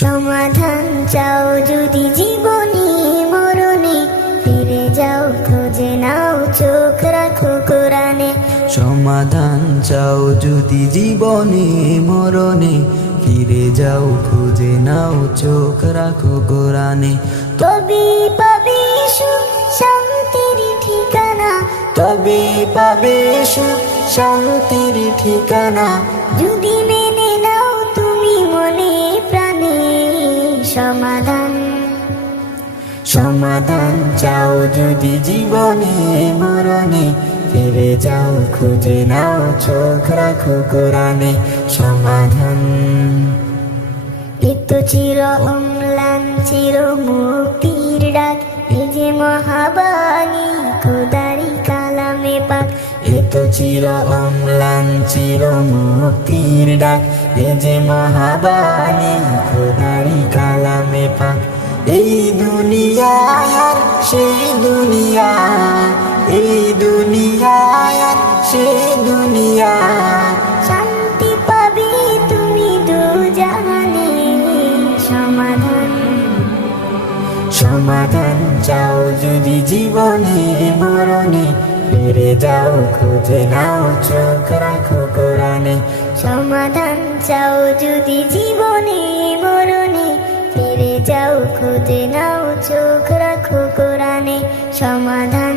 সমাধান চাও যদি জীবনে মরণে, ফিরে যাও খুঁজে নাও চোখ রাখো কোরআনে। সমাধান চাও যদি জীবনে মরণে, ফিরে যাও খুঁজে নাও চোখ রাখো কোরআনে। তবে পাবে সুখ শান্তির ঠিকানা, তবে পাবে সুখ শান্তির ঠিকানা, যদি মেনে নাও তুমি মনে প্রাণে। সমাধান সমাধান চাও যদি জীবনে মরণে, ফিরে যাও খুঁজে নাও চোখ রাখো কোরআনে। সমাধান এত চির অম্লান চির মুক্তির ডাক, এ যে মহাবাণী খোদারি কালামে পাক। এত চির অম্লান চির মুক্তির ডাক, এ যে মহাবাণী খোদারি কালামে পাক। এই দুনিয়ায় আর সেই দুনিয়া, এই দুনিয়ায় আর সেই দুনিয়া, শান্তি পাবে তুমি দুজাহানে। সমাধান সমাধান চাও যদি জীবনে মরণে, ফিরে যাও খুঁজে নাও চোখ রাখো কোরআনে। সমাধান চাও যদি জীবনে মরণে, ফিরে যাও খুঁজে নাও চোখ রাখো কোরআনে। সমাধান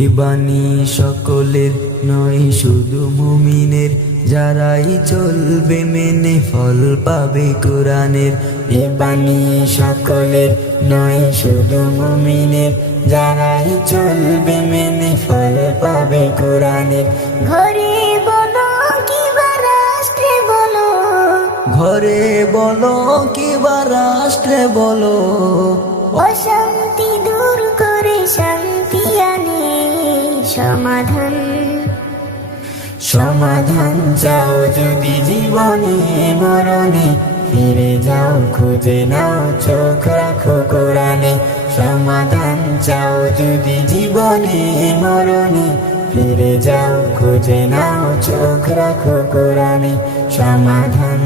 এ বাণী সকলের নয় শুধু মুমিনের, যারাই চলবে মেনে ফল পাবে কোরআনের। এ বাণী সকলের নয় শুধু মুমিনের, যারাই চলবে মেনে ফল পাবে কোরআনের। ঘরে বলো কিবা রাষ্ট্রে বলো, ঘরে বলো কিবা রাষ্ট্রে বলো, অশান্তি দূর করে শান্তি আনে। সমাধান সমাধান চাও যদি জীবনে মরণে, ফিরে যাও খুঁজে নাও চোখ রাখো কোরআনে। সমাধান চাও যদি জীবনে মরণে, ফিরে যাও খুঁজে নাও চোখ রাখো কোরআনে। সমাধান